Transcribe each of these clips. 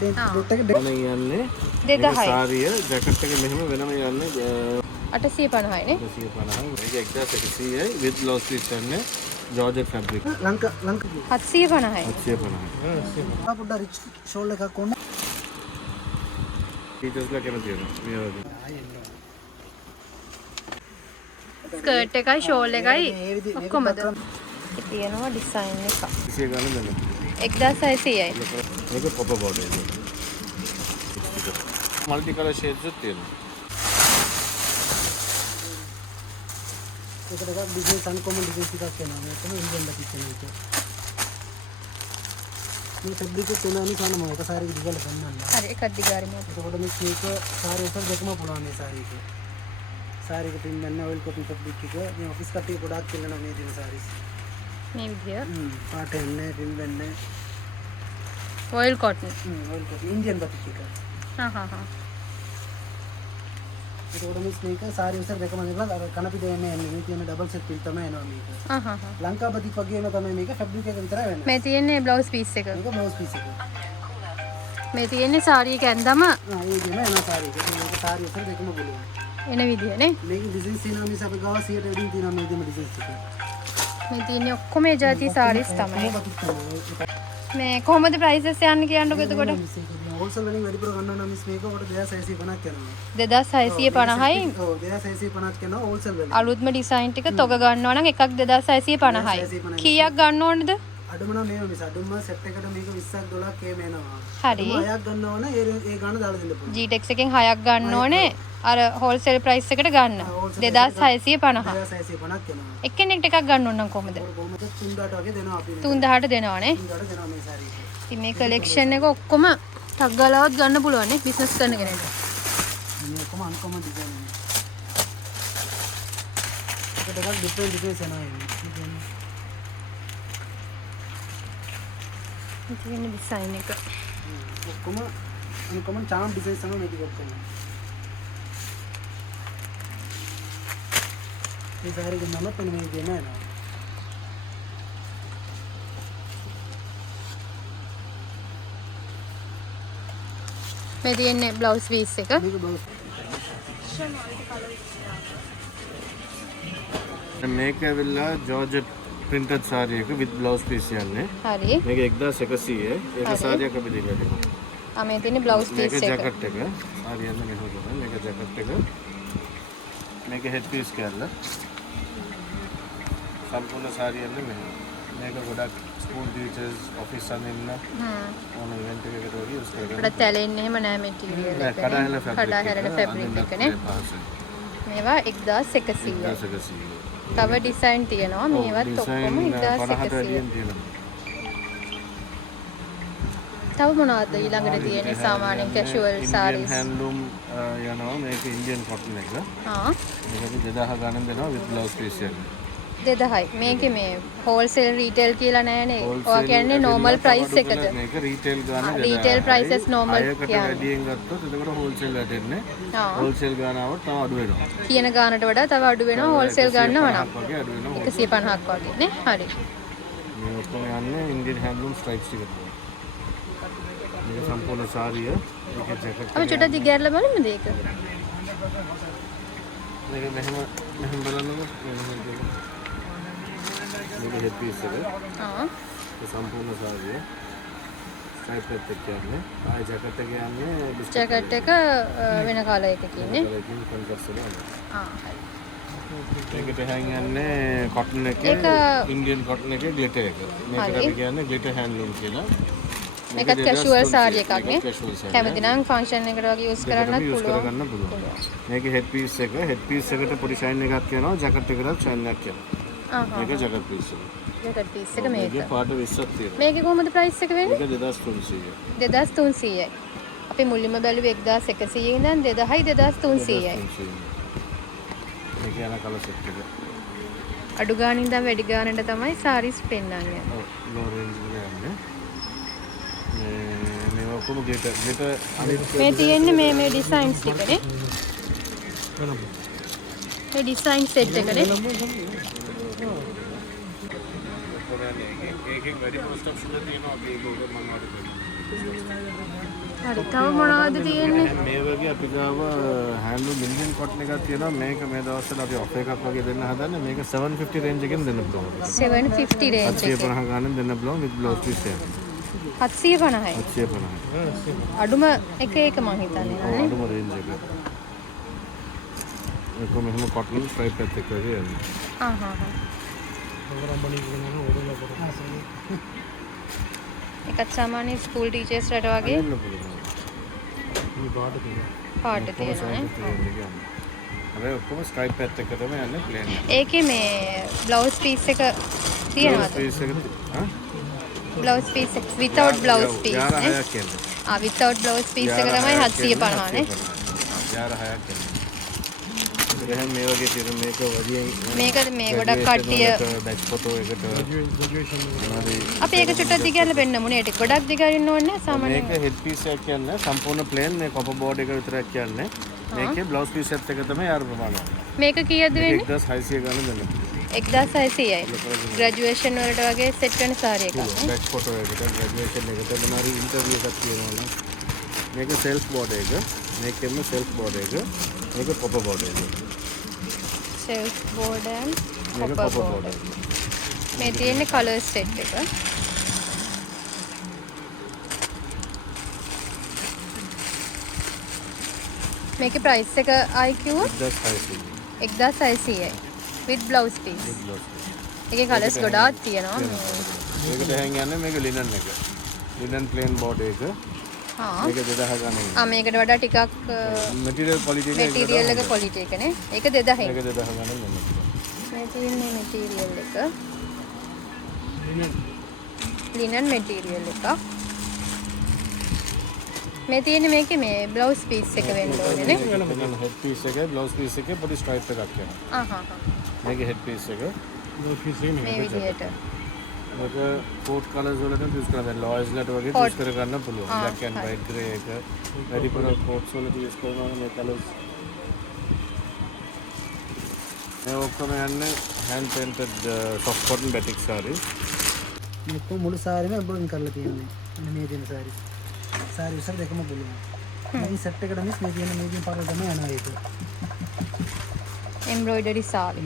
තමයි. ඩොට් එක යන්නේ 2000යි. සාරිය ජැකට් එක මෙහෙම වෙනම යන්නේ 850යි නේ. 850. මේක 1100යි with blouse piece යන්නේ ජෝර්ජට් fabric. ලංකා 750යි. 750යි. පොඩ්ඩක් රිච් ෂෝල් එකක් ඕන. ටීචර්ස්ලා කැමති වෙනවා. මේ වගේ. ස්කර්ට් එකයි ෂෝල් එකයි ඔක්කොමද? තියෙනවා ඩිසයින් එක. 100 ගන්න දෙන්න. 1600යි. මේක පොප බෝඩර් එක. මල්ටි කලර් ෂේඩ්ස් උත් තියෙනවා. ඒක දෙකක් ඩිසයින් අන්කොමන් ඩිසයින් ටිකක් එනවා. මේක තමයි ඉන්දියන් බතික් කියන එක. මේ ෆැබ්‍රික් එක තෝරන නිසා මම එක සාරි දිගට ගන්නවා. හරි එකක් දිගාරිම. එතකොට මේක සාරි උසල් දෙකම පුළුවන් මේ සාරි එක. සාරි එක පින් ගන්න ඔයිල් කොටන් ෆැබ්‍රික් එක. මේ ඔෆිස් කට්ටිය ගොඩාක් කියනවා මේ දින සාරිස්. මේ විදිය. පාට එන්නේ පින් වෙන්නේ. ඔයිල් කොටන්. ඔයිල් කොටන් ඉන්දියන් බතික් එක. එතකොට මේක සාරි උසල් දෙකම නෙලා අර කනපි දෙන්නේ යන්නේ. මේ තියෙන ඩබල් සෙට් පිල් තමයි එනවා මේක. ලංකා බතික් වගේම තමයි මේක ෆැබ්‍රික් එක විතරයි වෙන්නේ. මේ තියෙන්නේ බ්ලවුස් පීස් එක. මේක බ්ලවුස් පීස් එක. මේ තියෙන්නේ සාරි එක ඇඳම ඒ දෙම එන සාරි එක. මේක සාරි උසල් දෙකම බලුවා. එන විදිය නේ. මේක ඩිසයින්ස් තියෙනවා මිස අපි ගාව 100ට වැඩි තියෙනවා මේ දෙම ඩිසයින්ස් එක. මේ තියෙන්නේ ඔක්කොම ඒ જાති සාරිස් තමයි. මේ කොහොමද ප්‍රයිසස් යන්නේ කියන්නකෝ එතකොට? හෝල්සේල් වලින් වැඩිපුර ගන්නවා නම් මිස් මේක උඩ 2650ක් යනවා. 2650යි. ඔව් 2650ක් යනවා හෝල්සේල් වලින්. අලුත්ම ඩිසයින් ටික තොග ගන්නවා නම් එකක් 2650යි. කීයක් ගන්න ඕනද? අඩුම නම් මේව මිස් අඩුම සෙට් එකට මේක 20ක් 12ක් එහෙම එනවා. හරි. 6ක් ගන්නවා නම් ඒ ගාන දාලා දෙන්න පුළුවන්. GTEX එකෙන් 6ක් ගන්න ඕනේ. අර හෝල්සේල් ප්‍රයිස් එකට ගන්න. 2650. 2650ක් යනවා. එක්කෙනෙක්ට එකක් ගන්න ඕන නම් කොහොමද? 3000ට වගේ දෙනවා අපි. 3000ට දෙනවානේ. 3000ට දෙනවා මේ සාරි එක. ඉතින් මේ කලෙක්ෂන් එක ඔක්කොම ටක් ගාලාවත් ගන්න පුළුවන් නේ බිස්නස් කරන කෙනෙක්ට. මේ ඔක්කොම අන්කොමන් ඩිසයින් නේ. ඒක දෙකක් ඩිෆරන්ට් ඩිසයින්ස් එනවා මේ. ඉතින් ඩිසයින් එක ඔක්කොම අන්කොමන් චාම් ඩිසයින්ස් තමයි මේක ඔක්කොම. මේ සාරි එක නම තමයි මේ දෙන නේද? මේ තියෙන්නේ බ්ලවුස් පීස් එක. මේක බ්ලවුස්. මේක ඇවිල්ලා ජෝර්ජට් printed saree එක with blouse piece යන්නේ. හරි. මේක 1100යි. ඒක සාරියක් අපි දෙන්න. මේ තියෙන්නේ බ්ලවුස් පීස් එක. මේක ජැකට් එක. සාරිය යන්නේ මෙහෙම තමයි. මේක ජැකට් එක. මේක හෙඩ් පීස් කැල්ල. සම්පූර්ණ සාරිය යන්නේ මෙහෙම. මේක ගොඩක් ස්කූල් ටීචර්ස් ඔෆිස් අනින්න ඕන ඉවෙන්ට් එකකට වගේ යූස් කරගන්න. අපිට තැලෙන්නේ එහෙම නෑ මෙටීරියල් එක. කඩාහැරෙන ෆැබ්‍රික් එකනේ. මේවා 1100. තව ඩිසයින් තියෙනවා. මේවත් ඔක්කොම 1100. තව මොනවද ඊළඟට තියෙන්නේ සාමාන්‍යයෙන් කැෂුවල් සාරීස්? හැන්ඩ්ලූම් යනවා මේක ඉන්දියන් කොටන් එක. මේක 2000 ගණන් දෙනවා with blouse piece එක. 2000යි. මේකේ මේ හෝල්සේල් රීටේල් කියලා නෑනේ. ඔයා කියන්නේ normal price එකද? මේක රීටේල් ගාන රීටේල් prices normal කියන්නේ. වැඩියෙන් ගත්තොත් එතකොට හෝල්සේල් වැටෙන්නේ. හෝල්සේල් ගාන આવොත් තව අඩු වෙනවා. කියන ගානට වඩා තව අඩු වෙනවා හෝල්සේල් ගන්නවා නම්. 150ක් වගේ නේ. හරි. මේ ඔක්කොම යන්නේ ඉන්දියන් හැන්ඩ්ලූම් ස්ට්‍රයිප්ස් ටික. මේක සම්පූර්ණ සාරිය. මේක ජැකට්. අපි චුට්ටක් දිගහැරලා බලමුද ඒක? මේක මෙහෙම බලන්නකො. මේක හෙඩ් පීස් එක. ඒ සම්පූර්ණ සාරිය. ස්ට්‍රයිප් එකක් කියන්නේ. ආයි ජැකට් එක යන්නේ ජැකට් එක වෙන කලර් එකකින්නේ. කලරකින් කොන්ට්‍රාස්ට් එක. හරි. මේකට හැං යන්නේ කොටන් එකේ ඉන්දියන් කොටන් එකේ ග්ලිටර් එක. මේකට අපි කියන්නේ ග්ලිටර් හැන්ඩ්ලූම් කියලා. මේකත් කැෂුවල් සාරි එකක් නේ. කැමති නම් ෆන්ක්ෂන් එකට වගේ යූස් කරන්නත් පුළුවන්. මේකේ හෙඩ් පීස් එක. හෙඩ් පීස් එකට පොඩි ෂයින් එකක් යනවා. ජැකට් එකකට ෂයින් එකක් යනවා. මේක ජැකට් පීස් එක. ජැකට් පීස් එක මේක. මේකේ පාට 20ක් තියෙනවා. මේකේ කොහොමද ප්‍රයිස් එක වෙන්නේ? මේක 2300යි. 2300යි. අපි මුලින්ම බැලුවේ 1100 ඉඳන් 2000යි 2300යි. මේක යන කලර් සෙට් එක. අඩු ගානින් ඉඳන් වැඩි ගානට තමයි සාරීස් පෙන්නන්නේ. ඔව් ලෝ රේන්ජ් වල යන්නේ. මේ ඔක්කොම ග්ලිටර් අනිත් මේ තියෙන්නේ මේ ඩිසයින්ස් ටිකනේ. මේ ඩිසයින් සෙට් එකනේ. ඒකෙන් වැඩි පොස්ට් ඔප්ෂන් තියෙනවා අපි ඒක උඩ මම වඩ කරනවා. හරි. තව මොනවද තියෙන්නේ? මේ වගේ අපි ගාව හැන්ඩ්ලූම් ඉන්දියන් කොටන් එකක් තියෙනවා. මේක මේ දවස්වල අපි ඔෆර් එකක් වගේ දෙන්න හදන්නේ. මේක 750 රේන්ජ් එකෙන් දෙන්න පුළුවන්. 750 රේන්ජ් එකේ 750 ගානෙන් දෙන්න පුළුවන් with blouse piece එක. 750යි. 750. අඩුම එක මං හිතන්නේ නේද? අඩුම රේන්ජ් එක. ඒක මෙහෙම කොටන් ස්ට්‍රයිප් එකක් එක්ක තියෙනවා. එකත් සාමාන්‍ය ස්කූල් ටීචර්ස්ලට වගේ පාට තියෙනවා නේ. හැබැයි ඔක්කොම ස්ට්‍රයිප් එකක් එක්ක තමයි යන්නේ ප්ලේන් එක. ඒකේ මේ බ්ලවුස් පීස් එක තියෙනවද? piece එක බ්ලවුස් පීස් එක without බ්ලවුස් පීස් නේ. 11 කියන්නේ. without බ්ලවුස් පීස් එක තමයි 750 නේ. 11 කියන්නේ. එහෙනම් මේ වගේ තියෙන මේක වගේ මේ ගොඩක් කට්ටිය බැච් ෆොටෝ එකට අපි ඒක චුට්ටක් දිගහැරලා පෙන්නමුනේ. ඒක ගොඩක් දිගහරින්න ඕනේ නැහැ සාමාන්‍යයෙන්. මේක හෙඩ් පීස් එකක් කියන්නේ සම්පූර්ණ ප්ලේන් මේ කොපර් බෝඩ් එක විතරක් කියන්නේ. මේකේ බ්ලවුස් පීස් එකත් එක තමයි ආර ප්‍රමාණය. මේක කීයද වෙන්නේ? 1600 ගන්න දෙන්න. 1600යි. ග්‍රැජුවේෂන් වලට වගේ සෙට් වෙන සාරි එකක් නේ. බැච් ෆොටෝ එකට ග්‍රැජුවේෂන් එකට මොනාරි ඉන්ටර්විව් එකක් තියෙනවා. මේක සෙල්ෆ් බෝඩ් එක. මේකෙම සෙල්ෆ් බෝඩ් එක. මේක කොපර් බෝඩ් එක. සෙල්ෆ් බෝඩ් and මේක කොපර් කොපර් බෝඩ්. බෝඩ්. මේ තියෙන්නේ කලර් සෙට් එක. මේකේ ප්‍රයිස් එක ආයි කිව්වොත් 1600යි. with blouse piece. ඒකේ කලර්ස් ගොඩාක් තියෙනවා. මේකට හැං යන්නේ මේක ලිනන් එක. ලිනන් ප්ලේන් බෝඩ් එක. මේක 2000 ගන්න. මේකට වඩා ටිකක් මැටීරියල් ක්වොලිටි එක මැටීරියල් එක ක්වොලිටි එක නේ. ඒක 2000යි. මේක 2000 ගන්න දෙන්න. මේ තියෙන්නේ මැටීරියල් එක. ලිනන් මැටීරියල් එක. මේ තියෙන්නේ මේකේ මේ බ්ලවුස් පීස් එක වෙන්න ඕනේ නේ. ලිනන් හෙඩ් පීස් එකේ බ්ලවුස් පීස් එකේ පොඩි ස්ට්‍රයිප් එකක් යනවා. මේකේ හෙඩ් පීස් එක මේ විදිහට. මේක කෝට් කලර්ස් වලට යූස් කරලා දැන් ලෝයස්ලට වගේ යූස් කර ගන්න පුළුවන්. බ්ලැක් ඇන්ඩ් වයිට් ග්‍රේ එක වැඩිපුර කෝට්ස් වලට යූස් කරනවා මේ කලර්ස්. මේ ඔක්කොම යන්නේ hand painted soft cotton batik sarees. මේක මුළු සාරියම එම්බ්‍රොයිඩර් කරලා තියෙනවා. මේ දෙන සාරි. සාරි උසර දෙකම පුළුවන්. මේ සෙට් එකට මිස් මේ තියෙන මේකෙන් පාරක් තමයි යනවා ඒක. එම්බ්‍රොයිඩරි සාරි.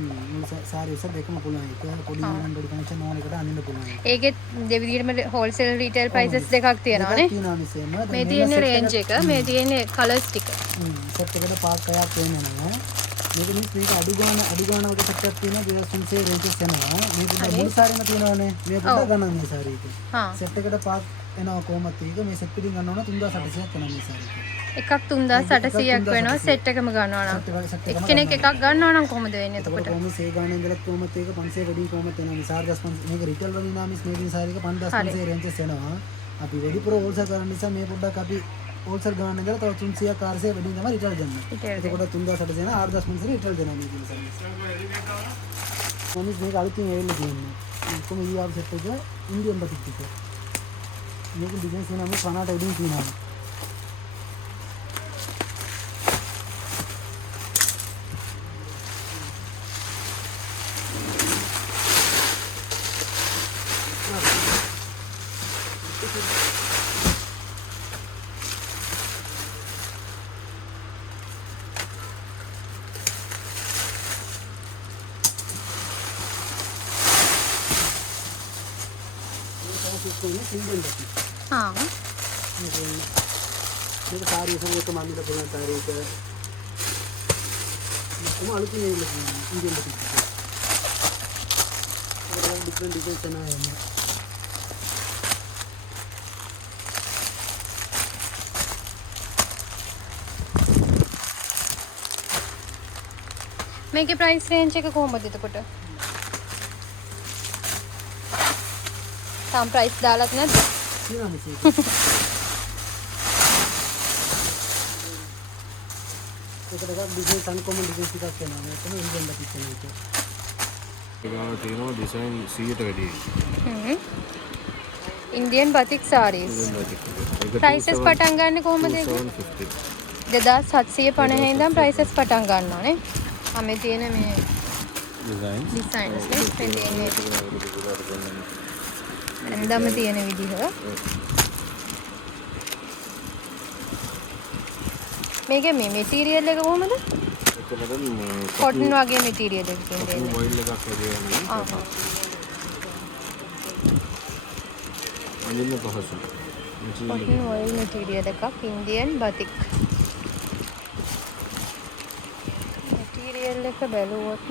සාරි උසර දෙකම පුළුවන්. ඒක පොඩි එම්බ්‍රොයිඩරි කනෙක්ෂන් ඕන එකට අඳින්න පුළුවන්. ඒකේ දෙවිදිහටම හෝල්සේල් රීටේල් ප්‍රයිසස් දෙකක් තියෙනවා නේ. තියෙනවා මිසෙම. මේ තියෙන්නේ රේන්ජ් එක. මේ තියෙන්නේ කලර්ස් ටික. සෙට් එකට පාක් එකක් වෙනවා. මේක මිස් මේක අඩු ගාන වගේ සෙට් එකක් තියෙනවා 2300 රේන්ජස් එනවා. මේක මුළු සාරියම තියෙනවානේ. මේ පොඩ්ඩක් ගණන් මේ සාරි එක. සෙට් එකට පාක් එනවා කොහොමද ඒක මේ සෙට් පිටින් ගන්න ඕන 3800ක් වෙනවා මේ සාරි එක. එකක් 3800ක් වෙනවා සෙට් එකම ගන්නවා නම්. එක්කෙනෙක් එකක් ගන්නවා නම් කොහොමද වෙන්නේ එතකොට? කොහොමද සේ ගානේ ඉඳලා කොහොමද ඒක 500 වැඩි කොහොමද එනවා මේ 4500 මේක රිටේල් වලින් නම් මිස් මේකින් සාරි එක 5500 රේන්ජස් එනවා. අපි වැඩිපුර හෝල්සේල් කරන නිසා මේ පොඩ්ඩක් අපි හෝල්සේල් ගාන ඉඳලා තව 300ක් 400 වැඩි තමයි රිටේල් දෙන්නේ. එතකොට 3800 දෙන 4500 රිටේල් දෙනවා මේකින් සාරි. මොනිස් මේක අලුතින් එවෙන්න තියෙන්නේ. කොහොම ඊආර් සෙට් එක ඉන්දියන් බතික් එක. මේක ඩිසයින්ස් වෙනවා මේ 50ට උඩින් තියෙනවා. මේක සාරි සංගත මන්දිර පුළුවන් සාරි එක කොහොම අලුතින් එන්නේ ඉන්දියන් බතික් එක. ඒක ඩිෆරන්ට් ඩිසයින්ස් එනවා. මේකේ ප්‍රයිස් රේන්ජ් එක කොහොමද එතකොට? තාම ප්‍රයිස් දාලත් නැද්ද? තියෙනවා මේක. ඒකට ඩිසයින් අන්කොමන් ඩිසයින් ටිකක් එනවා. මේක තමයි ඉන්දියන් බතික් එක. ඒගොල්ලෝ තියෙනවා ඩිසයින් 100ට වැඩි. Indian batik sarees. ප්‍රයිසස් පටන් ගන්න කොහොමද ඒක? 2750 ඉඳන් ප්‍රයිසස් පටන් ගන්නවා නේ. මේ තියෙන මේ ඩිසයින්ස් නේ. මේ තියෙන්නේ එන්දම තියෙන විදිහ. මේකේ මේ මැටීරියල් එක කොහමද? එතනද කොටන් වගේ මැටීරියල් එකකින් දෙන්නේ. මොයිල් එකක් වගේ යන්නේ. අනින්න පහසු. කොටන් ඔයිල් මැටීරියල් එකක් ඉන්දියන් බතික්. මැටීරියල් එක බැලුවොත්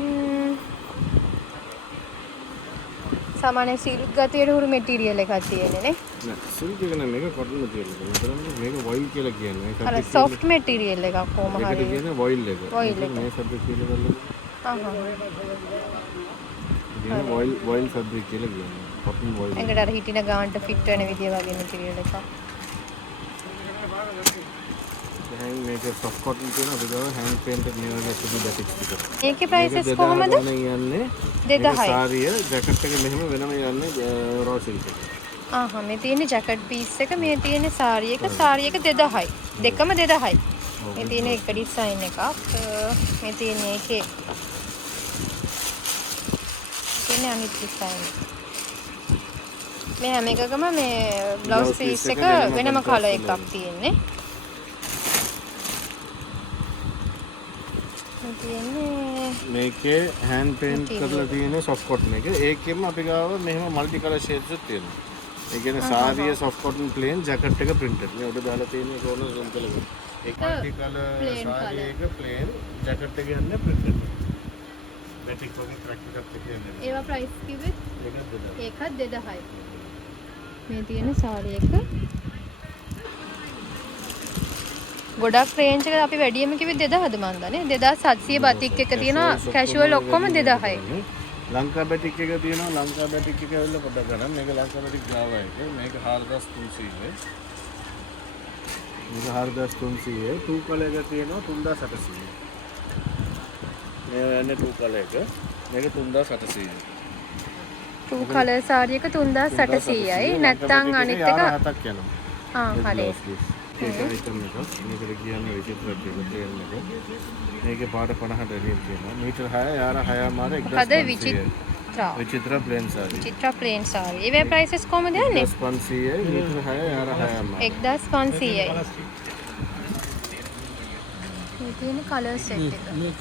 සාමාන්‍ය සිල්ක් ගතියට හුරු මැටීරියල් එකක් තියෙන්නේ නේ. නෑ සිල්ක් එක නෙමෙයි මේක කොටන් මැටීරියල් එක. මෙතන මේක වොයිල් කියලා කියන්නේ. ඒක අර සොෆ්ට් මැටීරියල් එකක් කොහොම හරි. ඒකට කියන්නේ වොයිල් එක. වොයිල් එක. මේ ෆැබ්‍රික් කියලා බලන්න. කියන්නේ වොයිල් ෆැබ්‍රික් කියලා කියන්නේ. කොටන් වොයිල්. ඒකට අර හිටින ගානට ෆිට වෙන විදිය වගේ මැටීරියල් එකක්. දැන් මේක සොෆ්ට් කොටන් කියන අපිට හෑන්ඩ් පේන්ටඩ් මේ වගේ සුදු බැටික්ස් ටික. ඒකේ ප්‍රයිසස් කොහමද? යන්නේ 2000යි. සාරිය ජැකට් එක මෙහෙම වෙනම යන්නේ රෝ සිල්ක් එක. මේ තියෙන්නේ ජැකට් පීස් එක, මේ තියෙන්නේ සාරි එක 2000යි. දෙකම 2000යි. මේ තියෙන එක ඩිසයින් එකක්. මේ තියෙන්නේ ඒකේ තියෙන අනිත් ඩිසයින්. මේ හැම එකකම මේ බ්ලවුස් පීස් එක වෙනම කලර් එකක් තියෙන්නේ. මේ තියෙන්නේ මේකේ හෑන්ඩ් පේන්ට් කරලා තියෙන සොෆ්ට් කොටන් එක. ඒකෙම අපි ගාව මෙහෙම මල්ටි කලර් ෂේඩ්ස් උත් තියෙනවා. ඒ කියන්නේ සාරිය සොෆ්ට් කොටන් ප්ලේන් ජැකට් එක printed. මේ උඩ දාලා තියෙන කෝනර් zoom කරලා බලන්න. ඒක මල්ටි කලර් සාරිය එක ප්ලේන් ජැකට් එක යන්නේ printed. බැටික් වගේ ක්‍රැක් එකක් තියෙනවා. ඒවා ප්‍රයිස් කිව්වේ ඒකත් 2000යි. මේ තියෙන සාරි එක ගොඩක් රේන්ජ් එක අපි වැඩියම කිව්වේ 2000ද මන්ද නේ 2700 බතික් එක තියෙනවා කැෂුවල් ඔක්කොම 2000යි. ලංකා බැටික් එක තියෙනවා ලංකා බැටික් එක ඇවිල්ලා පොඩ්ඩක් ගන්න මේක ලංකා බැටික් Java එක මේක 4300 මේක 4300 two color එක තියෙනවා 3800 මේ යන්නේ two color එක මේක 3800 two color සාරි එක 3800යි නැත්නම් අනිත් එක හතක් යනවා හරි ඒක item එක මේකට කියන්නේ විචිත්‍ර එක ප්ලේන් එක මේකේ පාට 50ට එළිය තියෙනවා මීටර 6 යාර 6 මාර 1500 විචිත්‍ර ප්ලේන් සාරි විචිත්‍ර ප්ලේන් සාරි ඒවේ ප්‍රයිසස් කොහමද යන්නේ 1500 මීටර 6 යාර 6 මාර 1500යි මේ තියෙන කලර් සෙට් එක මේ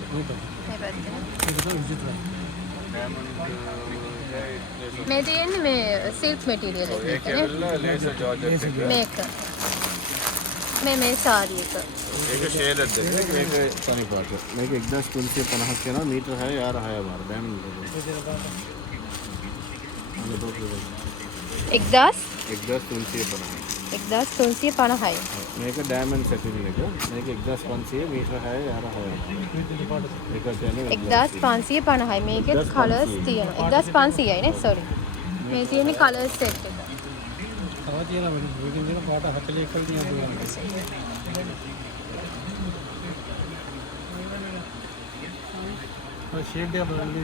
පැත්තේ මේ තියෙන්නේ මේ සිල්ක් මැටීරියල් එක නේ ලේසර් ජෝර්ජට් එක මේක මේ සාරි එක ඒක ෂේඩඩ් එක මේක තනි පාට මේක 1350ක් යනවා මීටර 6 යාර 6 මාර ඩයමන්ඩ් එක 1350යි මේක ඩයමන්ඩ් සෙටින් එක මේක 1500 මීටර 6 යාර 6 ඒක කියන්නේ 1550යි මේකේ කලර්ස් තියෙනවා 1500යි නේ සෝරි මේ තියෙන්නේ කලර් සෙට් එක තව තියෙනවා මේකෙන් තියෙන පාට 41ක් තියෙනවා ෂේඩ් එක බලන්න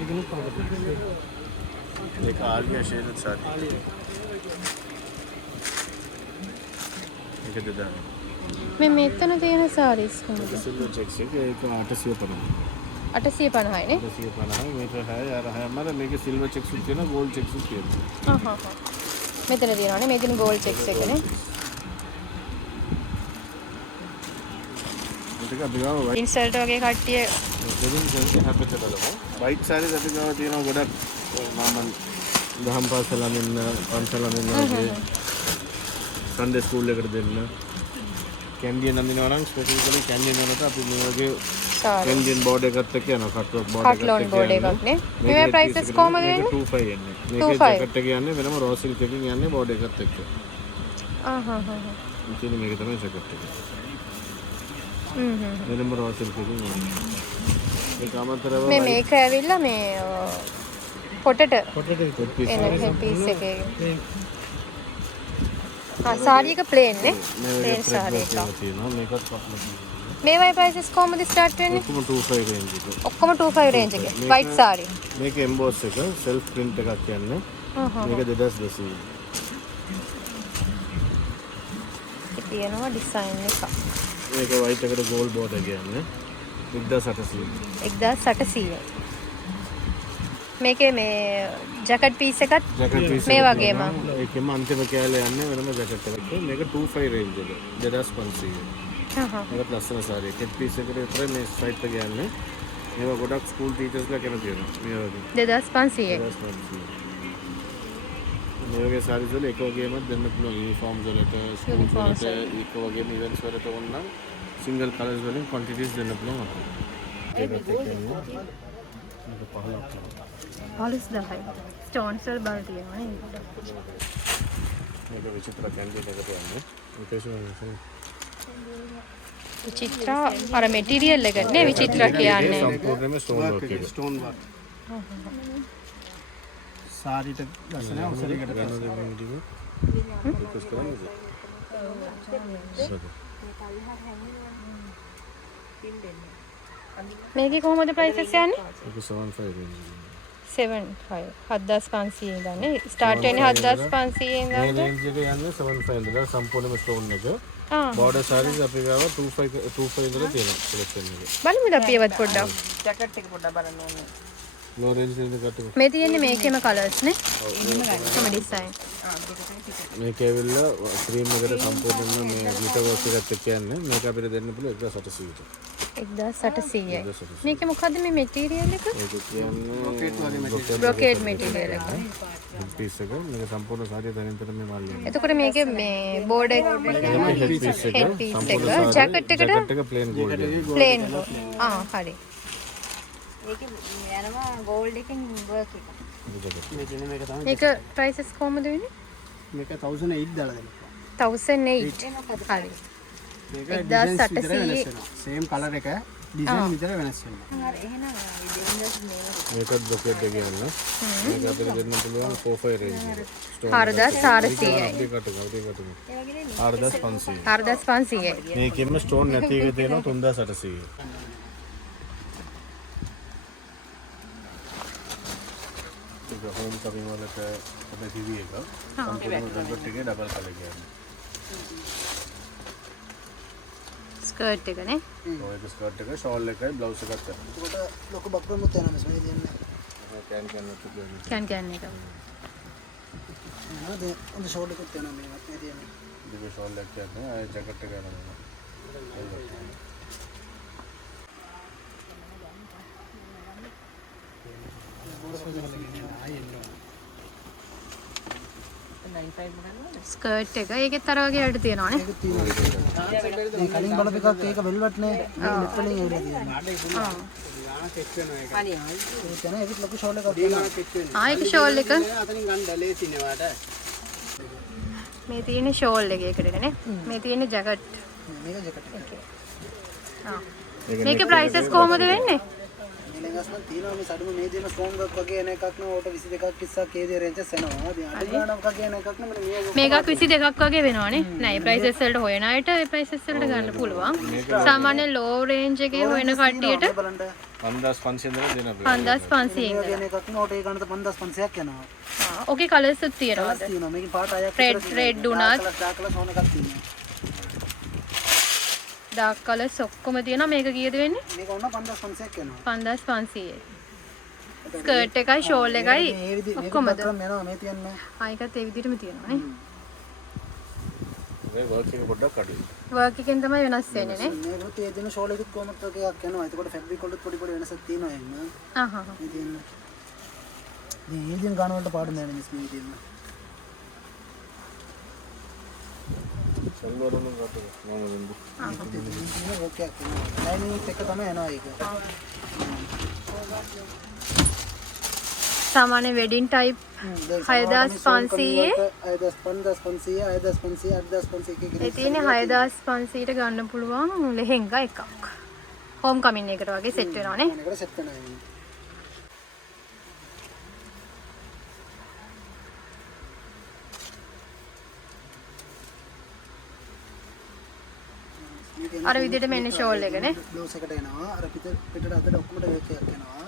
ඉගෙන ගන්න ඒක ආර්ගියා ෂේඩඩ් සාරි ඒක දෙදා මේ මෙතන තියෙන සාරීස් කොහොමද සිල්වර් චෙක්ස් එක ඒක 850 850යි නේ 850 මීටර 6 යාර 6 මාර මේක සිල්වර් චෙක්ස් උත් තියෙනවා ගෝල්ඩ් චෙක්ස් උත් තියෙනවා මෙතන තියෙනවානේ මේ තියෙන ගෝල්ඩ් චෙක්ස් එකනේ ඒක අපි ගාව ඉන්සර්ට් වගේ කට්ටිය දෙවින් ජන්ටි හැපෙට බලමු වයිට් සාරීස් අපි ගාව තියෙනවා ගොඩක් මම දහම් පාසල යන පන්සල යන වගේ සන්ඩේ ස්කූල් එකට දෙන්න කැන්ඩියන් අඳිනවා නම් ස්පෙસિෆිකලි කැන්ඩියන් වලට අපි මේ වගේ කැන්ඩියන් බෝඩ් එකත් එක්ක යනවා කට්ලොක් බෝඩ් එකක් නේ මේ ප්‍රයිසස් කොහමද මේක වෙන්නේ 25 යන්නේ මේක ජැකට් එක යන්නේ වෙනම රෝ සිල්ක් එකකින් යන්නේ බෝඩ් එකත් එක්ක ඉතින් මේක තමයි ජැකට් එක වෙනම රෝ සිල්ක් එකකින් යන්නේ ඒක අමතරව මේක ඇවිල්ලා මේ පොටට එන පීස් එකේ සාරි එක ප්ලේන් නේ ප්ලේන් සාරි එක තියෙනවා මේකත් කප්ලා මේවයි ප්‍රයිසස් කොහමද ස්ටාර්ට් වෙන්නේ ඔක්කොම 25 රේන්ජ් එක ඔක්කොම 25 රේන්ජ් එකේ වයිට් සාරි මේක එම්බෝස් එක සෙල්ෆ් print එකක් කියන්නේ මේක 2200 තියෙනවා ඩිසයින් එකක් මේක වයිට් එකට ගෝල්ඩ් බෝඩර් කියන්නේ 1800යි මේකේ මේ ජැකට් පීස් එකත් මේ වගේම ඒකෙම අන්තිම කෑල්ල යන්නේ වෙනම ජැකට් එකක් මේක 25 රේන්ජ් එක 2500 මේකත් ලස්සන සාරිය. කෙට් පීස් එකකට විතරයි මේ සයිට් එක යන්නේ. මේවා ගොඩක් ස්කූල් ටීචර්ස්ලා කැමති වෙනවා. මේ වගේ 2500යි. 2500. මේ වගේ සාරිස් වල එක වගේම දෙන්න පුළුවන් යුනිෆෝම්ස් වලට, ස්කූල් වලට, එක වගේම ඉවෙන්ට්ස් වලට ඕන නම් සිංගල් කලර්ස් වලින් ක්වොන්ටිටිස් දෙන්න පුළුවන් අපිට. ඒකත් එක්කම මේක 15000යි. ස්ටෝන්ස් වල බල තියෙනවා නේද? මේක විචිත්‍ර කැන්ඩිඩේට් එකට යන්නේ. විචිත්‍ර අර මෙටීරියල් එක නේ විචිත්‍ර කියන්නේ. සම්පූර්ණයෙන්ම ස්ටෝන් වර්ක් එක. Stone work. සාරිට ලස්සන අවසරයකට ගන්න දෙන්න ඉතින්. රික්වෙස්ට් කරන්නද? මේකේ කොහොමද ප්‍රයිසස් යන්නේ? ඒක 75 range. 75 7500 ඉඳන් ස්ටාර්ට් වෙන්නේ 7500 ඉඳන්. මේ රේන්ජ් එක යන්නේ 75 ඉඳලා සම්පූර්ණයෙන්ම ස්ටෝන් එක. බෝඩර් සාරීස් අපි ගාව 25 ඉඳලා තියෙනවා සිලෙක්ෂන් එක. බලමුද අපි ඒවත් පොඩ්ඩක්. ජැකට් එක පොඩ්ඩක් බලන්න ඕනේ. ලෝ රේන්ජ් එකේ කට්ටු. මේ තියෙන්නේ මේකේම කලර්ස් නේ. ඔක්කොම ඩිසයින්. මේක ඇවිල්ලා ක්‍රීම් එකට සම්පූර්ණයෙන්ම මේ ග්ලිටර් වර්ක් එකත් එක්ක යන්නේ. මේක අපිට දෙන්න පුළුවන් 1800ට. 1800යි. මේකේ මොකද්ද මේ මෙටීරියල් එක? ඒක කියන්නේ බ්‍රොකේඩ් මෙටීරියල් එක. පීස් එක. මේක සම්පූර්ණ සාරිය තනින් තනින් මේ මල්ලේ. එතකොට මේකේ මේ බෝඩර් එක හෙඩ් පීස් එක. සම්පූර්ණ ජැකට් එකට ජැකට් එක ප්ලේන් ගෝල්ඩ් එක. ප්ලේන්. හරි. ඒකේ යනවා ගෝල්ඩ් එකෙන් වර්ක් එක. මේ තියෙන මේක තමයි. මේක ප්‍රයිසස් කොහමද වෙන්නේ? මේක 1008 දාලා දෙන්න. 1008. හරි. මේක 1800. සේම් කලර් එක ඩිසයින් විතර වෙනස් වෙනවා. හරි එහෙනම් දෙවියන්ස් මේ මේකත් බ්‍රොකේඩ් එක යනවා. මේක අපිට දෙන්න පුළුවන් 45 රේන්ජ් එක. 4400යි. අපි කටු. 4500. 4500යි. මේකෙම ස්ටෝන් නැති එක තියෙනවා 3800. ඒක හෝම් කමින් වලට අපේ TV එක සම්පූර්ණ වෙල්වෙට් එකේ ඩබල් කලර් කියන්නේ. ස්කර්ට් එක නේ. ඔය එක ස්කර්ට් එක ෂෝල් එකයි බ්ලවුස් එකත් තියෙනවා. ඒකට ලොකු බක්කමුත් යනවා මේ දෙන්නේ. කෑන් කෑන් තුනේ. කැන් එක. නේද? ඔන්න ෂෝල්ඩර් එකත් යනවා මේවත් මේ දෙන්නේ. දිග ෂෝල් එකක් කියන්නේ ආයේ ජැකට් එක යනවා. ස්කර්ට් එක ඒකෙත් අර වගේ අඩ තියෙනවා නේ. ඒක තියෙනවා. මේ කලින් බලපු එකක් ඒක වෙල්වෙට් නේ. නෙට් වලින් එවිලා තියෙනවා. හරි. ඒක නේ ඒකත් ලොකු ෂෝල්ඩර් එකක් තියෙනවා. ඒක ෂෝල් එක. අතනින් ගන්න ලේසිනේ වාට. මේ තියෙන ෂෝල් එක ඒකට නේ. මේ තියෙන ජැකට්. මේක ජැකට් එක. මේකේ ප්‍රයිසස් කොහොමද වෙන්නේ? මේලෙන්ගස් නම් තියෙනවා මේ සඩුම මේ දෙන ස්ටෝන් වර්ක් වගේ එන එකක් නෝ ඕට 22ක් 30ක් ඒ දේ රේන්ජස් එනවා. දැන් අඩු ගානක් වගේ එන එකක් නම් මේකක් 22ක් වගේ වෙනවනේ. නෑ ඒ ප්‍රයිසස් වලට හොයන අයට ඒ ප්‍රයිසස් වලට ගන්න පුළුවන්. සාමාන්‍ය ලෝ රේන්ජ් එකේ හොයන කට්ටියට බලන්න 5500 ඉඳලා දෙන්න අපිට. 5500 මේ ඉඳලා. වගේ එන එකක් නෝ ඕට ඒ ගන්නට 5500ක් යනවා. ඕකේ කලර්ස් තියෙනවද? තියෙනවා මේකේ පාට අයක් රෙඩ් උනත් ඩාර්ක් කලර් ඕන එකක් තියෙනවා. ඩාර්ක් කලර්ස් ඔක්කොම තියෙනවා. මේක කීයද වෙන්නේ? මේක ඔන්න 5500ක් යනවා. 5500යි. ස්කර්ට් එකයි ෂෝල් එකයි ඔක්කොමද? යනවා මේ තියන්නේ. ආයිකත් ඒ විදිහටම තියෙනවා නේ. මේ වර්ක් එක පොඩ්ඩක් අඩුයි. වර්ක් එකෙන් තමයි වෙනස් වෙන්නේ නේ. මේකත් ඒ දින ෂෝල් එකත් කොහොමද වගේ එකක් යනවා. එතකොට ෆැබ්‍රික් වලත් පොඩි පොඩි වෙනසක් තියෙනවා එන්න. මේ තියන්නේ. මේ ඒ දින ගාන වලට පාඩු නෑ නේ මේ තියන්නේ. සල්වර් වලින් ගත්තා. මම දෙන්න. ඕකේ යනවා. ලයිනින් එක තමයි යනවා ඒක. සාමාන්‍ය වෙඩින් ටයිප් 6500 ඒ තියෙන්නේ 6500ට ගන්න පුළුවන් ලෙහෙන්ගා එකක්. හෝම් කමින් එකට වගේ සෙට් වෙනවා නේ. මේකට සෙට් වෙනවා. අර විදිහට මෙන්න ෂෝල් එක නේ. බ්ලවුස් එකට එනවා. අර පිටට අතට ඔක්කොම වේක් එකක් එනවා.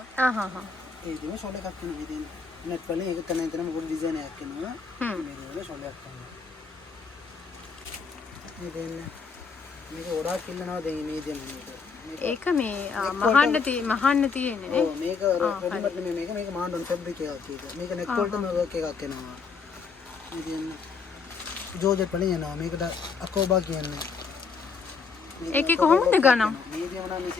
ඒ දින ෂෝල් එකක් තියෙනවා. මේ දින නෙට් වලින් ඒක තනින් තනින් මොකද ඩිසයින් එකක් එනවා. මේ දින ෂෝල් එකක් තියෙනවා. මේ දින මේක ගොඩාක් ඉල්ලනවා දැන් මේ දින මේක. ඒක මේ මහන්න තියෙන්නේ නේ. ඔව් මේක රෙඩිමේඩ් නෙමෙයි මේක මාන්ඩොන් ෆැබ්‍රික් එකක් ඒක. මේක නෙක් වලටම වර්ක් එකක් එනවා. මේ දින ජෝර්ජට් වලින් එනවා. මේකට අකෝබා කියන්නේ. ඒකේ කොහොමද ගණන්? මීඩියම් නම් මේක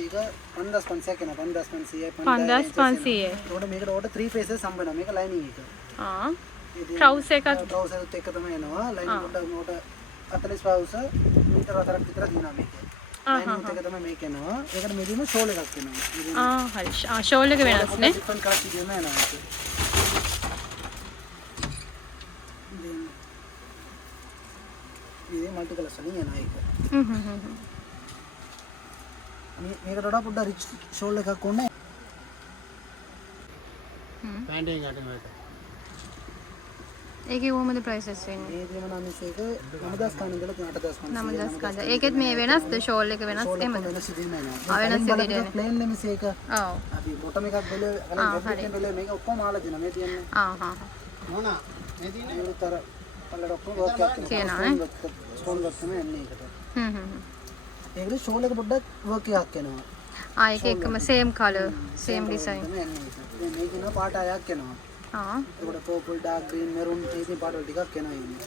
5500 කෙනා 5500 5500. ඒකට මේකට ඕට 3 pieces හම්බ වෙනවා. මේක ලයිනින් එක. ආ. ට්‍රවුස් එකක් ට්‍රවුසර් එක තමයි එනවා. ලයිනින් කොට මොකට 45 පවුස මීටර 4ක් විතර දිනවා මේක. ලයිනින් එක තමයි මේක එනවා. ඒකට මීඩියම් ෂෝල් එකක් එනවා. හරි. ෂෝල් එක වෙනස් නේ. ඩිෆරන්ට් කලර්ස් තියෙනවා එනවා. මේ මල්ටි කලර්ස් වලින් එනවා ඒක. මේකට වඩා පොඩ්ඩක් රිච් ෂෝල් එකක් ඕනේ. පැන්ට් එක යටින් වලට. ඒකේ කොහොමද ප්‍රයිසස් වෙන්නේ? මේ දෙම නම් මේක 9000 ගාන ඉඳලා 8500. 9000 ගාන. ඒකෙත් මේ වෙනස්ද ෂෝල් එක වෙනස් එහෙමද? වෙනස් දෙන්නේ නැහැ. වෙනස් දෙන්නේ. ප්ලේන් නෙමෙයි මේක. ඔව්. අපි බොටම් එකක් බෙලේ අලන් බෙලේ මේක ඔක්කොම ආලා දෙනවා. මේ තියන්නේ. නෝනා මේ තියන්නේ උතර පල්ලට ඔක්කොම වර්ක් එකක් තියෙනවා. ස්ටෝන් වර්ක් තමයි එන්නේ ඒකට. ඒකට ෂෝල් එක පොඩ්ඩක් වර්ක් එකක් එනවා. ඒක එකම same color same design. මේක න පාට අයක් එනවා. ඒකට purple dark green maroon මේ පාට වල ටිකක් එනවා ඉන්නේ.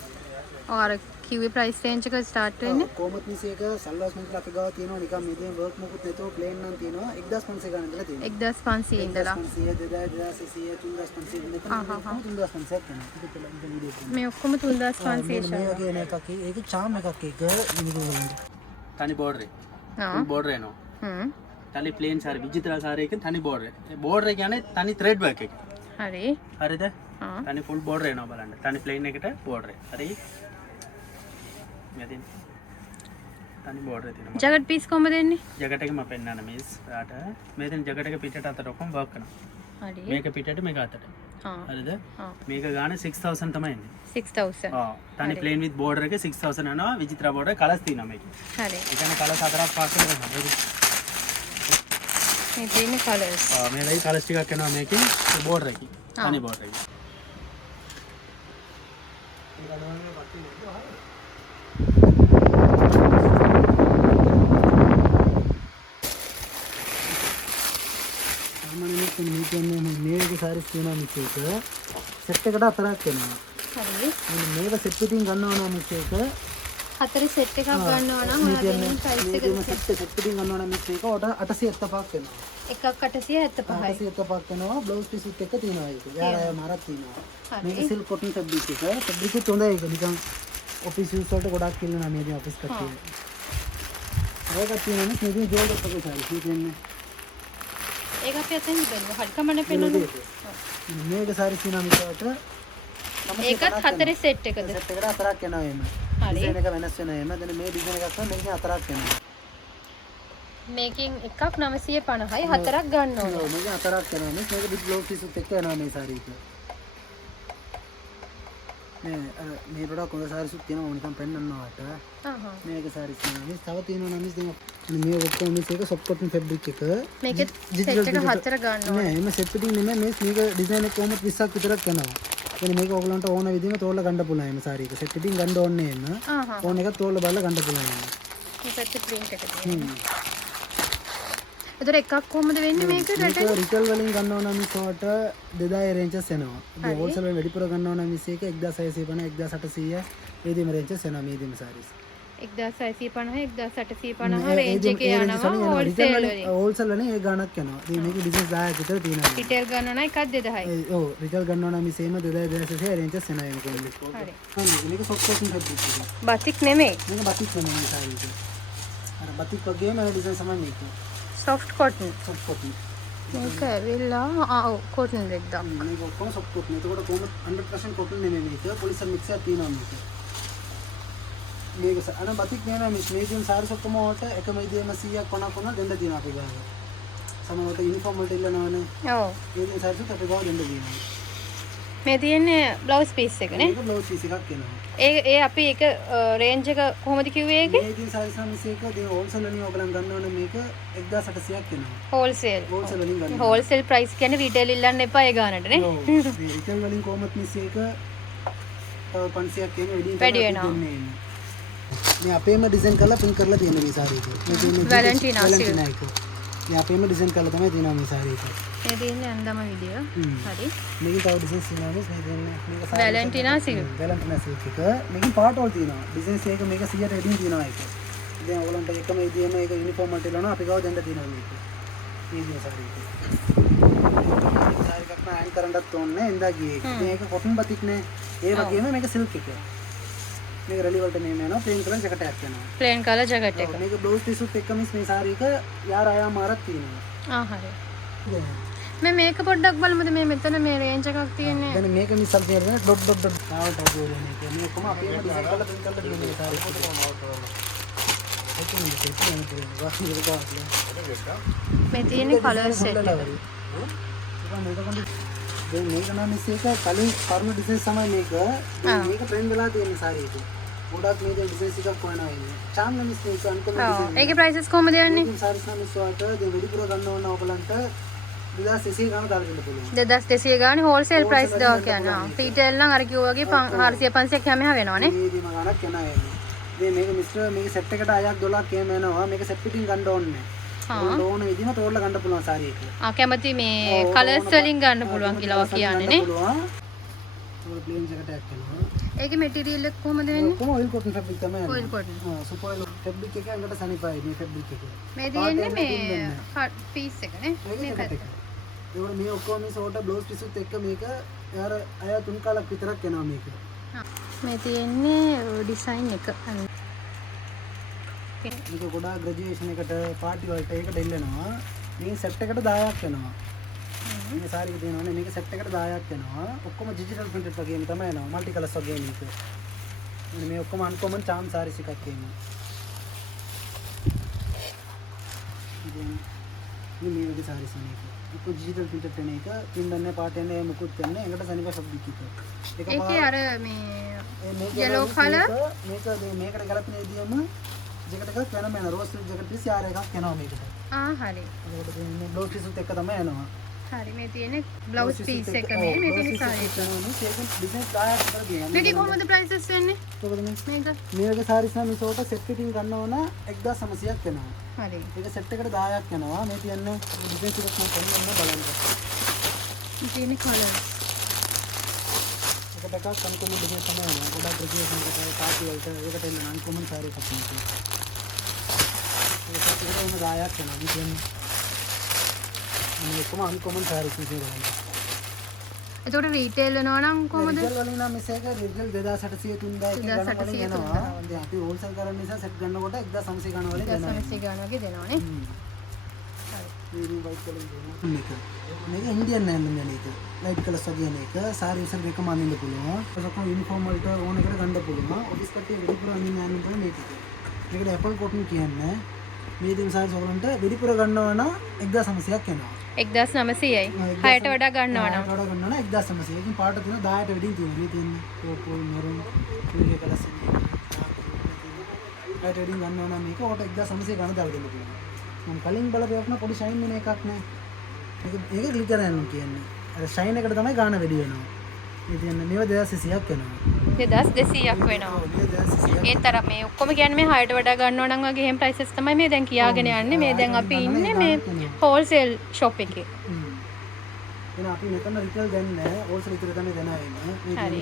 අර කිව්වේ price range එක start වෙන්නේ කොහොමද මේක සල්වාස් මිනිත්තු අපි ගාව තියෙනවා නිකන් medium work මොකුත් නැතුව plain නම් තියෙනවා 1500 ගාන ඉඳලා තියෙනවා. 1500 ඉඳලා 1500 මේ ඔක්කොම 3500 මේ වගේ එකක් ඒක charm එකක් ඒක තනි border එක. border එනවා. තනි plain saree විචිත්‍ර saree එකෙන් තනි border. ඒ border එක කියන්නේ තනි thread work එක. හරි. හරිද? තනි full border එනවා බලන්න. තනි plain එකට border. හරි. මෙතන තනි border තියෙනවා. ජැකට් පීස් කොහමද දෙන්නේ? ජැකට් එක මම පෙන්නන්න මිස්. රාට. මෙතන ජැකට් එක පිටට අතට ඔක්කොම work කරනවා. හරි. මේක පිටට මේක අතට. හරිද? මේක ගාන 6000 තමයි එන්නේ. 6000. තනි plain with border එක 6000 යනවා. විචිත්‍ර border කලර්ස් තියෙනවා මේකේ. හරි. ඒ කියන්නේ කලර්ස් හතරක් පාස් කරනවා. මේ තියෙන කලර්ස්. මේ ලයි කලර්ස් ටිකක් එනවා මේකේ border එකේ. තනි border එකේ. මේක සාරිස් තියෙනවා මේක සෙට් එකට හතරක් එනවා. හරි. මේක සෙට් එකකින් ගන්නවා නම් මේක හතරේ සෙට් එකක් ගන්නවා නම් ඔයාලා දෙන price එක සෙට් එකකින් ගන්නවා නම් මේක ඔට 875ක් වෙනවා. එකක් 875යි. 875ක් වෙනවා බ්ලවුස් පීස් එක තියෙනවා ඒක. යාර මාරක් තියෙනවා. මේක සිල්ක් කොටන් ෆැබ්‍රික් එක. ෆැබ්‍රික් එක හොඳයි ඒක නිකන් ඔෆිස් යූස් වලට ගොඩක් කියනවා මේ දේ ඔෆිස් කට්ටිය. ඒක තියෙනවා මේක ජෝල්ඩර් පොකේ සාරි තියෙන්නේ. ඒක අපි අතෙන් බලමු. හරි කමන්න පෙන්නන්න. මේක සාරි තියෙනවා මේකට. ඒකත් හතරේ සෙට් එකද? සෙට් එකට හතරක් එනවා එම. හරි. ඩිසයින් එක වෙනස් වෙනවා එම. දැන් මේ ඩිසයින් එකක් තමයි මේකෙන් හතරක් එනවා. මේකෙන් එකක් 950යි හතරක් ගන්න ඕනේ. ඔව් මේක හතරක් එනවා. මේක බිග් බ්ලවුස් පීස් එකක් එනවා මේ සාරි එක. මේ ප්‍රොඩක්ට් හොඳ සාරිස් තියෙනවා නිකන් පෙන්නන්නවට. මේක සාරිස් තියෙනවා. මේ තව තියෙනවා නම් මේ ඔක්කොම මේක සොෆ්ට් කොටන් ෆැබ්‍රික් එක. මේකෙත් සෙට් එක හතර ගන්න ඕනේ. නෑ එම සෙට් එකකින් නෙමෙයි මේක ඩිසයින් එක කොහොමද 20ක් විතරක් යනවා. එනේ මේක ඕගලන්ට ඕන විදිහම තෝරලා ගන්න පුළුවන් එම සාරි එක. සෙට් එකකින් ගන්න ඕනේ එන්න. ඕන එක තෝරලා බලලා ගන්න පුළුවන් එන්න. මේ පැත්තේ print එක තියෙනවා. ඒතර එකක් කොහමද වෙන්නේ මේක රට? රිටේල් වලින් ගන්නවා නම් මේකට 2000 රේන්ජස් එනවා. ඒ හෝල්සේල් වලින් වැඩිපුර ගන්නවා නම් මේක 1650 1800 ඒ දෙම රේන්ජස් එනවා මේ දෙම සාරීස්. 1650 1850 රේන්ජ් එකේ යනවා හෝල්සේල් වලින්. හෝල්සේල් වලින් ඒ ගාණක් යනවා. ඉතින් මේක ඩිසයින්ස් 1000 විතර තියෙනවා. රිටේල් ගන්නවා නම් එකක් 2000යි. ඔව් රිටේල් ගන්නවා නම් මේ සේම 2000 රේන්ජස් එනවා මේක. හරි. මේක සොෆ්ට් කොටන් ෆැබ්‍රික් එක. බතික් නෙමෙයි. මේක බතික් නෙමෙයි සාරි එක. අර බතික් වගේම ඩිසයින් තමයි මේක. soft cotton. soft cotton. මේක ඇවිල්ලා ඔව් cotton එකක්. මේක ඔක්කොම soft cotton. ඒකට කොහොමද 100% cotton නෙමෙයි මේක. පොලිසර් මික්ස් එකක් තියෙනවා මේක. මේක අර බතික් නෙමෙයි මේ මේකෙන් සාරිස් ඔක්කොම වලට එකම විදිහම 100ක් කොනක් දෙන්න තියෙනවා අපි ගාව. සමහරවිට යුනිෆෝම් වලට ඉල්ලනවනේ. ඔව්. ඒකේ සාරිස් අපි ගාව දෙන්න තියෙනවා. මේ තියෙන්නේ බ්ලවුස් පීස් එක නේ? මේක බ්ලවුස් පීස් එකක් එනවා. ඒ අපි ඒක රේන්ජ් එක කොහොමද කිව්වේ ඒකේ? මේකෙන් සාරිස් මේක දැන් හෝල්සේල් වලින් ඔයගලන් ගන්නවනේ මේක 1800ක් එනවා. හෝල්සේල්. හෝල්සේල් වලින් ගන්න. හෝල්සේල් ප්‍රයිස් කියන්නේ රිටේල් ඉල්ලන්න එපා ඒ ගානට නේ? ඔව්. රිටේල් වලින් කොහොමද මේක 500ක් කියන වැඩි වෙනවා. මේ අපේම ඩිසයින් කරලා print කරලා තියෙන මේ සාරි එක. මේ තියෙන්නේ වැලන්ටිනා එක. මේ අපේම ඩිසයින් කරලා තමයි තියෙනවා මේ සාරි එක. මේ තියෙන්නේ අන්දම විදිය. හරි. මේකේ තව ඩිසයින්ස් තියෙනවා මේ තියෙන්නේ. මේක සාරි. වැලන්ටිනා සිල්ක්. වැලන්ටිනා සිල්ක් එක. මේකේ පාට වල තියෙනවා. ඩිසයින්ස් එක මේක 100ට වැඩිම තියෙනවා ඒක. දැන් ඔයගලන්ට එකම ඉදියම ඒක යුනිෆෝම් වලට එලනවා අපි ගාව දෙන්න තියෙනවා මේක. මේ දින සාරි එක. සාරි එකක් නෑ අයන් කරන්නත් ඕනේ එන්දා ගියේ. මේක කොටන් බතික් නේ. ඒ වගේම මේක සිල්ක් එක. මේක රෙලි වලට මේ යනවා ප්ලේන් කලර් ජැකට් එකක් යනවා. ප්ලේන් කලර් ජැකට් එක. මේක බ්ලවුස් පීස් උත් එක්ක මේ සාරි එක යාර අයාම මාරක් තියෙනවා. හරි. මේ මේක පොඩ්ඩක් බලමුද මේ මෙතන මේ රේන්ජ් එකක් තියෙන්නේ. දැන් මේක මිසල් තියෙන ඩොට් ඩොට් ඩොට් තාවට අගෝරේ මේක. මේකම අපිම ඩිසයින් කරලා print කරලා තියෙන මේ සාරි එක. මේ තියෙන්නේ කලර් සෙට් එක. මේක නම් මේක කලින් කර්ම ඩිසයින් තමයි මේක. මේක ට්‍රෙන්ඩ් වෙලා තියෙන සාරි එක. ගොඩක් මේ ඩිසයින්ස් එකක් කොහේනවා ඉන්නේ. චාම් නම් මේක අන්කම ඩිසයින්. ඒකේ ප්‍රයිසස් කොහමද යන්නේ? සාරිස් නම් ඉස්සුවට දෙ වෙඩිපුර ගන්න ඕන ඔයගලන්ට 2200 ගාන දාලා දෙන්න පුළුවන්. 2200 ගානේ හෝල්සේල් ප්‍රයිස් දාව කියනවා. රීටේල් නම් අර කිව්වා වගේ 400 500ක් හැම වෙනවනේ. මේකම ගානක් යනවා එන්නේ. මේක මිස්ටර් මේක සෙට් එකට අයක් $12ක් එහෙම යනවා. මේක සෙට් පිටින් ගන්න ඕනේ. ඕන විදිහම තෝරලා ගන්න පුළුවන් සාරි එක. කැමති මේ කලර්ස් වලින් ගන්න පුළුවන් කියලා කියන්නේ නේ. ඔය ප්ලේන් ජැකට් එකක් කරනවා. ඒකේ මැටීරියල් එක කොහමද වෙන්නේ? කොහොම ඔයිල් කොටන් ෆැබ්‍රික් තමයි යන්නේ. ඔයිල් කොටන්. සුපර් ඔයිල් ෆැබ්‍රික් එක අඟට සනිපයි මේ ෆැබ්‍රික් එක. මේ තියෙන්නේ මේ පීස් එක නේ. මේක පැත්ත. ඒවල මේ ඔක්කොම මේ සෝට බ්ලවුස් පිස් උත් එක්ක මේක යාර අය 3 කාලක් විතරක් යනවා මේක. මේ තියෙන්නේ ඩිසයින් එක. මේක ගොඩාක් ග්‍රැජුවේෂන් එකට පාටි වලට ඒකට එල්ලනවා. මේ සෙට් එකට 10ක් යනවා. මේ සාරි එක තියෙනවානේ මේක සෙට් එකට 10ක් යනවා. ඔක්කොම ඩිජිටල් ප්‍රින්ටඩ් වගේම තමයි යනවා. මල්ටි කලර්ස් වගේ මේක. මේ ඔක්කොම අන්කොමන් චාම් සාරිස් එකක් තියෙනවා. මේ වගේ සාරිස් මේක. ඒක ඩිජිටල් ප්‍රින්ටඩ් වෙන එක. පින්දන්නේ පාට යන්නේ මුකුත් යන්නේ. ඒකට සනිප ෆැබ්‍රික් එක. ඒකේ අර මේ yellow color මේක මේකට ගලපන විදියම ජැකට් එකක් වෙනම යනවා. රෝස් සිල්ක් ජැකට් පීස් යාර එකක් යනවා මේකට. හරි. ඒකට මේ බ්ලවුස් පීස් උත් එක්ක තමයි යනවා. හරි මේ තියෙන්නේ බ්ලවුස් පීස් එක මේ තියෙන සාරි එක. මේක බිස්නස් 10ක් විතර ගියා. මේකේ කොහොමද ප්‍රයිසස් වෙන්නේ? කොහොමද මේක? මේක. මේ වගේ සාරිස් නම් මේසෝට සෙට් ෆිටින් ගන්න ඕන 1900ක් වෙනවා. හරි. ඒක සෙට් එකට 10ක් යනවා. මේ තියන්නේ ඩිසයින්ස් එකක් මම පෙන්නන්න බලන්න. මේ තියෙන්නේ කලර්. ඒක දෙකක් අන්කොමන් ඩිසයින් තමයි යනවා. ගොඩක් ග්‍රැජුවේෂන් එකට පාටි වලට ඒකට එන්න අන්කොමන් සාරි එකක් තියෙනවා. ඒක සෙට් එකට 10ක් යනවා. මේ තියන්නේ මේකම අන්කොමන් සාරිස් විදියට. එතකොට රීටේල් වෙනවා නම් කොහමද? රීටේල් වලින් නම් මේක රීටේල් 2800 3000 එක ගණන් යනවා. දැන් අපි හෝල්සේල් කරන නිසා සෙට් ගන්නකොට 1900 ගණන් වලින් දෙනවා. 1900 ගාන වගේ දෙනවනේ. හරි. මේ වයිට් කලර් මේක. මේක ඉන්දියන් නෑම් මේක. ලයිට් කලර්ස් වගේ මේක. සාරි විසර දෙකම අඳින්න පුළුවන්. ඒක යුනිෆෝම් වලට ඕන එකට ගන්න පුළුවන්. ඔෆිස් කට්ටිය වෙඩිපුර අඳින්න යන්න තමයි මේක. මේකට ඇපල් කොටන් කියන්නේ. මේ දින සාරි සෝලන්ට වෙඩිපුර ගන්නවා නම් 1900ක් යනවා. 1900යි. 6ට වඩා ගන්නවා නම්. 6ට වඩා ගන්නවා නම් 1900. ඒකෙන් පාට තියෙන 10ට වැඩිම තියෙනවා. මේ තියෙන්නේ පෝපල් මරුන් මේ කලර්ස්. 10ට වැඩිම ගන්නවා නම් මේක ඔට 1900 ගන්න දාලා දෙන්න පුළුවන්. මම කලින් බලපෑවක්න පොඩි ෂයින් වෙන එකක් නෑ. මේක ග්ලිටර් යනවා කියන්නේ. අර ෂයින් එකට තමයි ගාන වැඩි වෙනවා. මේ තියන්නේ මේව 2200ක් වෙනවා. 2200ක් වෙනවා. ඒ තරම් මේ ඔක්කොම කියන්නේ මේ 6ට වඩා ගන්නවා නම් වගේ එහෙම ප්‍රයිසස් තමයි මේ දැන් කියාගෙන යන්නේ. මේ දැන් අපි ඉන්නේ මේ හෝල්සේල් ෂොප් එකේ. එහෙනම් අපි මෙතන රිටේල් දෙන්නේ නැහැ. හෝල්සේල් විතර තමයි දෙනවා හරි.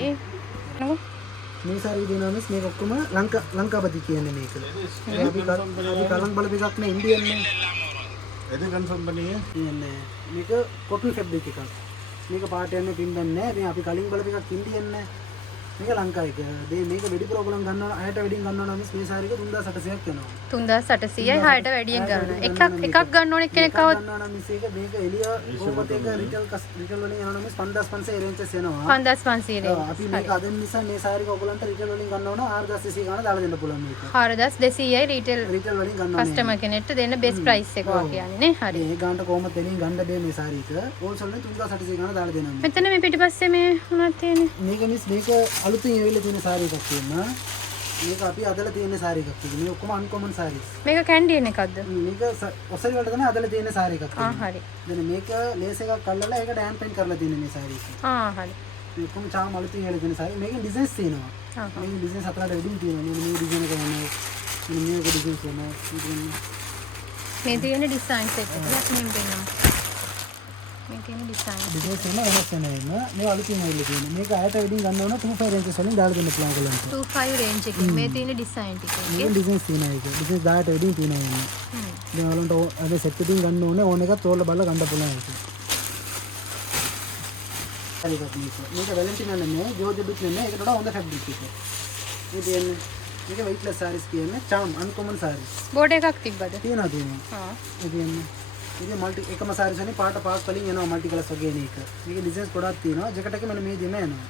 මේ සාරි දෙනවා මිස් මේක ඔක්කොම ලංකාපති කියන්නේ මේක. අපි කලං බලපු එකක් නේ ඉන්දියන් නේ. එද කන්ෆර්ම් බන්නේ කියන්නේ මේක කොටන් ෆැබ්‍රික් එකක්. මේක පාට යන්නේ පින්දන්නේ නැහැ. මේ අපි කලින් බලපු එකක් ඉන්දියන් නේ. මේක ලංකාවේ කියන්නේ මේක වෙඩිපුර ඔයගොල්ලන් ගන්නවා 6ට වැඩියෙන් ගන්නවා නම් මේ සාරි එක 3800ක් වෙනවා. 3800යි 6ට වැඩියෙන් ගන්නවා. එකක් ගන්න ඕන කෙනෙක් આવොත් ගන්නවා නම් මේක එළිය ඕපත් එක රිටේල් වලින් යනවා නම් 5500 රේන්ජස් එනවා. 5500 රේන්ජ්. අපි මේක අදින් නිසා මේ සාරි එක ඔයගොල්ලන්ට රිටේල් වලින් ගන්නවා නම් 4200 ගාන දාලා දෙන්න පුළුවන් මේක. 4200යි රීටේල් වලින් ගන්නවා. කස්ටමර් කෙනෙක්ට දෙන්න බෙස්ට් ප්‍රයිස් එක වා කියන්නේ නේ. හරි. මේ ගානට කොහොමද දෙනින් ගන්න බෑ මේ සාරි එක. හෝල්සේල් වලින් 3800 ගාන දාලා දෙනවා. මෙතන මේ පිටිපස්සේ මේ මොනවද තියෙන්නේ? මේක මිස් මේක අලුතින් එවිලා තියෙන සාරි එකක් තියෙනවා. මේක අපි අදලා තියෙන සාරි එකක් තියෙනවා. මේ ඔක්කොම අන්කොමන් සාරීස්. මේක කැන්ඩියන් එකක්ද? මේක ඔසරි වලට තමයි අදලා තියෙන සාරි එකක් තියෙනවා. හරි. දැන් මේක ලේස් එකක් අල්ලලා ඒකට හෑන්ඩ් පෙන් කරලා තියෙන මේ සාරි එක. හරි. මේ ඔක්කොම චාම් අලුතින් එවිලා තියෙන සාරි. මේකේ ඩිසයින්ස් තියෙනවා. මේකේ ඩිසයින්ස් හතරට වැඩිම තියෙනවා. මේ ඩිසයින් එක යනවා. මේක ඩිසයින්ස් යනවා. මේ තියෙන ඩිසයින්ස් එක එකක් මෙන් වෙනවා. මේ තියෙන ඩිසයින් ඩිසයින්ස් එන වෙනස් වෙනවා. මේ අලුතින් ඇවිල්ලා තියෙනවා. මේක ඇයට වෙඩින් ගන්න ඕන 25 රේන්ජස් වලින් දාලා දෙන්න පුළුවන් ඔයගලන්ට. 25 රේන්ජ් එකේ මේ තියෙන ඩිසයින් ටික. මේක ඩිසයින්ස් තියෙනවා ඒක. ඩිසයින්ස් 10ට වෙඩින් තියෙනවා. දැන් ඔයගලන්ට අද සෙට් එකකින් ගන්න ඕනේ ඕන එකත් ඕල්ල බලලා ගන්න පුළුවන් ඒක. මේක වැලන්ටිනා නෙමෙයි, ජෝර්ජ් බිට් නෙමෙයි. ඒකට වඩා හොඳ ෆැබ්‍රික් එක. මේ දෙන්නේ මේක weightless sarees කියන්නේ charm uncommon sarees. බෝඩ් එකක් තිබ්බද? තියෙනවා. හා. ඒ කියන්නේ මේක මල්ටි එකම sarees වලින් පාට පාස් වලින් එනවා මල්ටි කලර්ස් වගේ එන එක. මේක ඩිසයින්ස් ගොඩක් තියෙනවා. ජැකට් එක මෙන්න මේ දෙන්න යනවා.